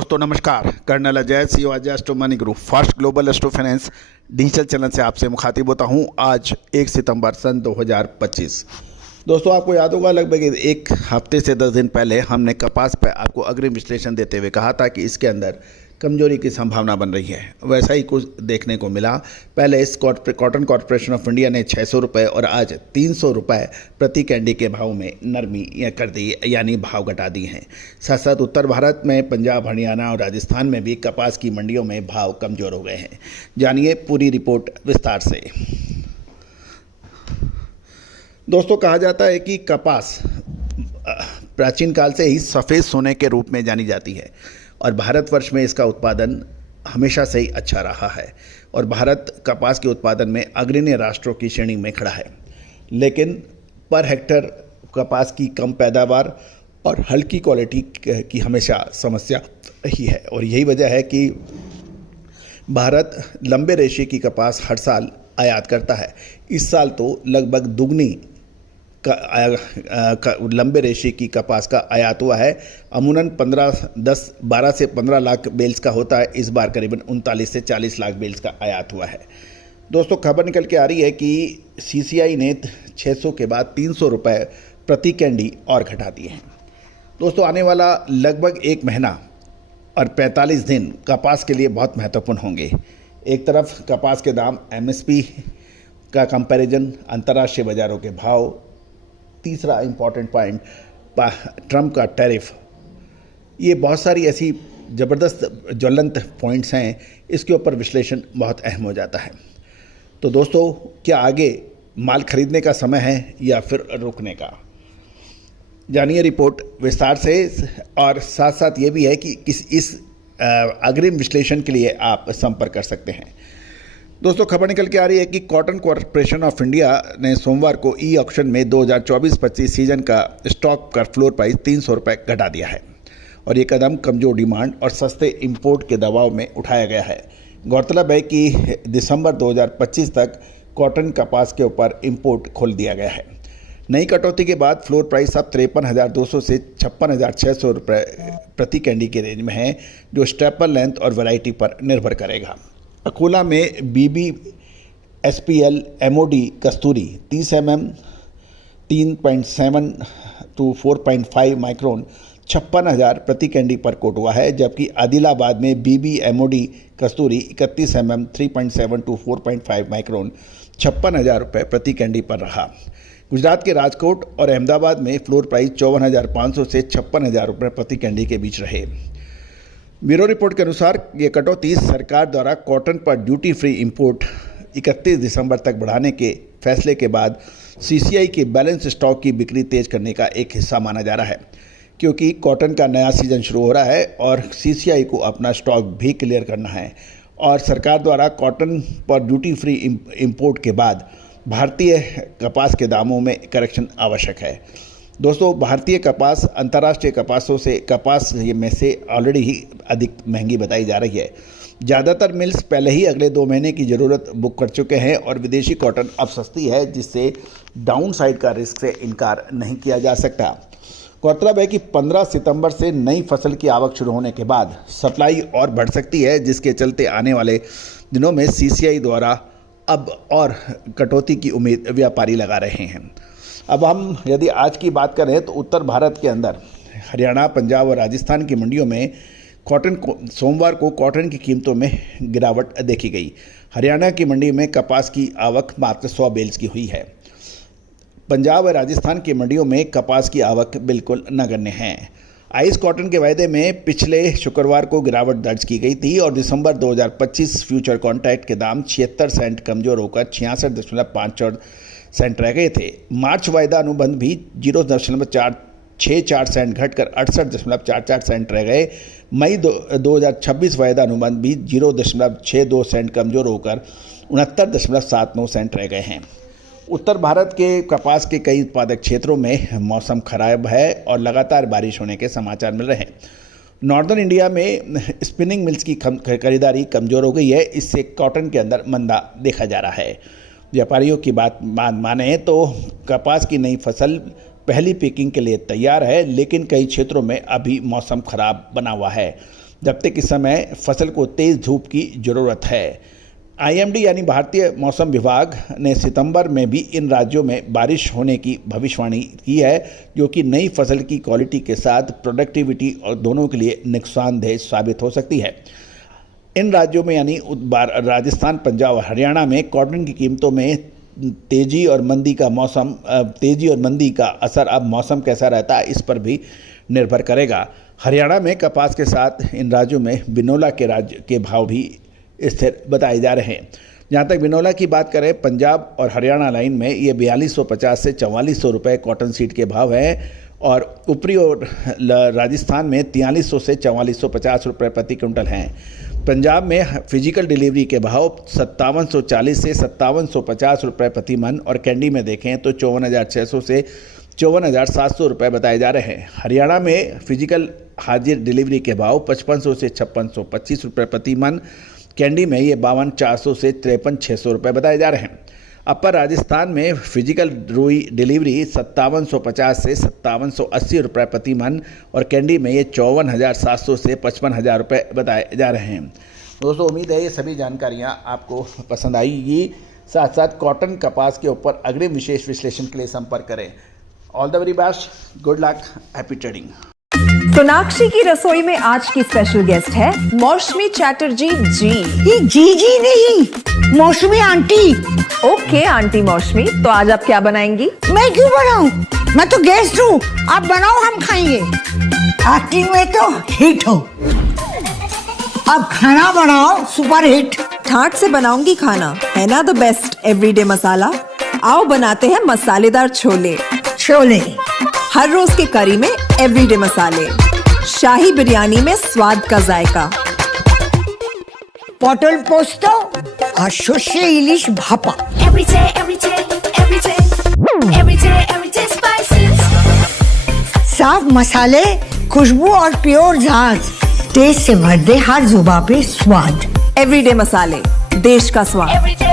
दोस्तों नमस्कार। Colonel Ajay CEO Ajay astro money group first global astro finance digital channel से आपसे मुखातिब होता हूं। आज 1 सितंबर सन 2025। दोस्तों आपको याद होगा लगभग एक हफ्ते से 10 दिन पहले हमने कपास पर आपको अग्रिम विश्लेषण देते हुए कहा था कि इसके अंदर कमजोरी की संभावना बन रही है। वैसा ही कुछ देखने को मिला। पहले इस कॉटन कॉरपोरेशन ऑफ इंडिया ने 600 रुपये और आज 300 रुपये प्रति कैंडी के भाव में नरमी कर दी, यानी भाव घटा दिए हैं। साथ साथ उत्तर भारत में पंजाब, हरियाणा और राजस्थान में भी कपास की मंडियों में भाव कमज़ोर हो गए हैं। जानिए पूरी रिपोर्ट विस्तार से। दोस्तों कहा जाता है कि कपास प्राचीन काल से ही सफ़ेद सोने के रूप में जानी जाती है और भारतवर्ष में इसका उत्पादन हमेशा से ही अच्छा रहा है और भारत कपास के उत्पादन में अग्रणी राष्ट्रों की श्रेणी में खड़ा है। लेकिन पर हेक्टर कपास की कम पैदावार और हल्की क्वालिटी की हमेशा समस्या ही है और यही वजह है कि भारत लंबे रेशे की कपास हर साल आयात करता है। इस साल तो लगभग दुगनी लंबे रेशे की कपास का आयात हुआ है। अमूमन 12 से 15 लाख बेल्स का होता है। इस बार करीबन 39 से 40 लाख बेल्स का आयात हुआ है। दोस्तों खबर निकल के आ रही है कि सीसीआई ने 600 के बाद 300 रुपये प्रति कैंडी और घटा दिए हैं। दोस्तों आने वाला लगभग 1 महीना और 45 दिन कपास के लिए बहुत महत्वपूर्ण होंगे। एक तरफ कपास के दाम, एमएसपी का कंपैरिजन, अंतर्राष्ट्रीय बाज़ारों के भाव, तीसरा इम्पॉर्टेंट पॉइंट ट्रंप का टैरिफ। ये बहुत सारी ऐसी ज़बरदस्त ज्वलंत पॉइंट्स हैं, इसके ऊपर विश्लेषण बहुत अहम हो जाता है। तो दोस्तों क्या आगे माल खरीदने का समय है या फिर रुकने का? जानिए रिपोर्ट विस्तार से। और साथ साथ ये भी है कि इस अग्रिम विश्लेषण के लिए आप संपर्क कर सकते हैं। दोस्तों खबर निकल के आ रही है कि कॉटन कॉरपोरेशन ऑफ इंडिया ने सोमवार को ई ऑक्शन में 2024-25 सीजन का स्टॉक का फ्लोर प्राइस 300 रुपये घटा दिया है और ये कदम कमजोर डिमांड और सस्ते इंपोर्ट के दबाव में उठाया गया है। गौरतलब है कि दिसंबर 2025 तक कॉटन कपास के ऊपर इंपोर्ट खोल दिया गया है। नई कटौती के बाद फ्लोर प्राइस अब 53,200 से 56,600 रुपये प्रति कैंडी के रेंज में है, जो स्टेपल लेंथ और वैरायटी पर निर्भर करेगा। अकोला में BB SPL MOD Kasturi 30 mm 3.7 to 4.5 micron 56,000 प्रति कैंडी पर कोट हुआ है, जबकि आदिलाबाद में BB MOD Kasturi 31 mm 3.7 to 4.5 micron 56,000 रुपये प्रति कैंडी पर रहा। गुजरात के राजकोट और अहमदाबाद में फ्लोर प्राइस 54,500 से 56,000 रुपये प्रति कैंडी के बीच रहे। ब्यूरो रिपोर्ट के अनुसार ये कटौती सरकार द्वारा कॉटन पर ड्यूटी फ्री इंपोर्ट 31 दिसंबर तक बढ़ाने के फैसले के बाद सीसीआई के बैलेंस स्टॉक की बिक्री तेज करने का एक हिस्सा माना जा रहा है, क्योंकि कॉटन का नया सीजन शुरू हो रहा है और सीसीआई को अपना स्टॉक भी क्लियर करना है और सरकार द्वारा कॉटन पर ड्यूटी फ्री इंपोर्ट के बाद भारतीय कपास के दामों में करेक्शन आवश्यक है। दोस्तों भारतीय कपास अंतर्राष्ट्रीय कपासों से कपास में से ऑलरेडी ही अधिक महंगी बताई जा रही है। ज़्यादातर मिल्स पहले ही अगले 2 महीने की ज़रूरत बुक कर चुके हैं और विदेशी कॉटन अब सस्ती है, जिससे डाउन साइड का रिस्क से इनकार नहीं किया जा सकता। गौरतलब है कि 15 सितंबर से नई फसल की आवक शुरू होने के बाद सप्लाई और बढ़ सकती है, जिसके चलते आने वाले दिनों में सीसीआई द्वारा अब और कटौती की उम्मीद व्यापारी लगा रहे हैं। अब हम यदि आज की बात करें तो उत्तर भारत के अंदर हरियाणा, पंजाब और राजस्थान की मंडियों में सोमवार को कॉटन की कीमतों में गिरावट देखी गई। हरियाणा की मंडी में कपास की आवक मात्र 100 बेल्स की हुई है। पंजाब और राजस्थान की मंडियों में कपास की आवक बिल्कुल नगण्य है। आइस कॉटन के वायदे में पिछले शुक्रवार को गिरावट दर्ज की गई थी और दिसंबर 2025 फ्यूचर कॉन्ट्रैक्ट के दाम 76 सेंट कमजोर होकर 66.54 सेंट रह गए थे। मार्च वायदा अनुबंध भी 0.464 सेंट घटकर 68.44 सेंट रह गए। मई 2026 वायदा अनुबंध भी 0.62 सेंट कमजोर होकर 69.79 सेंट रह गए हैं। उत्तर भारत के कपास के कई उत्पादक क्षेत्रों में मौसम खराब है और लगातार बारिश होने के समाचार मिल रहे हैं। नॉर्दर्न इंडिया में स्पिनिंग मिल्स की खरीदारी कमज़ोर हो गई है, इससे कॉटन के अंदर मंदा देखा जा रहा है। व्यापारियों की बात माने तो कपास की नई फसल पहली पिकिंग के लिए तैयार है, लेकिन कई क्षेत्रों में अभी मौसम खराब बना हुआ है, जब तक इस समय फसल को तेज धूप की जरूरत है। आईएमडी यानी भारतीय मौसम विभाग ने सितंबर में भी इन राज्यों में बारिश होने की भविष्यवाणी की है, जो कि नई फसल की क्वालिटी के साथ प्रोडक्टिविटी और दोनों के लिए नुकसानदेह साबित हो सकती है। इन राज्यों में यानी राजस्थान, पंजाब और हरियाणा में कॉटन की कीमतों में तेजी और मंदी का असर अब मौसम कैसा रहता है इस पर भी निर्भर करेगा। हरियाणा में कपास के साथ इन राज्यों में बिनोला के भाव भी स्थिर बताए जा रहे हैं। जहाँ तक बिनोला की बात करें, पंजाब और हरियाणा लाइन में ये 4250 से 4400 रुपये कॉटन सीड के भाव हैं और ऊपरी और राजस्थान में 4300 से 4450 रुपये प्रति क्विंटल हैं। पंजाब में फिजिकल डिलीवरी के भाव 5740 से 5750 रुपये प्रति मन और कैंडी में देखें तो 54,600 से 54,700 रुपये बताए जा रहे हैं। हरियाणा में फिजिकल हाजिर डिलीवरी के भाव 5500 से 5625 रुपये प्रति मन, कैंडी में ये 52,400 से 53,600 रुपये बताए जा रहे हैं। अपर राजस्थान में फिजिकल रुई डिलीवरी 5750 से 5780 रुपये प्रति मन और कैंडी में ये 54,700 से 55,000 रुपये बताए जा रहे हैं। दोस्तों, उम्मीद है ये सभी जानकारियाँ आपको पसंद आएगी। साथ साथ कॉटन कपास के ऊपर अग्रिम विशेष विश्लेषण के लिए संपर्क करें। All the very best, good luck, happy trading. Sonakshi की रसोई में आज की स्पेशल गेस्ट है मौसमी चैटर्जी जी। ये जी नहीं, मौसमी आंटी। ओके आंटी मौसमी, तो आज आप क्या बनाएंगी? मैं क्यों बनाऊं? मैं तो गेस्ट हूँ, आप बनाओ, हम खाएंगे। एक्टिंग में तो हिट हो, अब खाना बनाओ सुपर हिट। ठाट से बनाऊंगी खाना, है ना द बेस्ट एवरीडे मसाला। आओ बनाते हैं मसालेदार छोले। हर रोज के करी में एवरीडे मसाले, शाही बिरयानी में स्वाद का जायका। पटल पोस्तो और शुष्य इलिश भापा। साफ मसाले, खुशबू और प्योर झांझ, टेस्ट से भर दे हर जुबान पे स्वाद। एवरीडे मसाले, देश का स्वाद।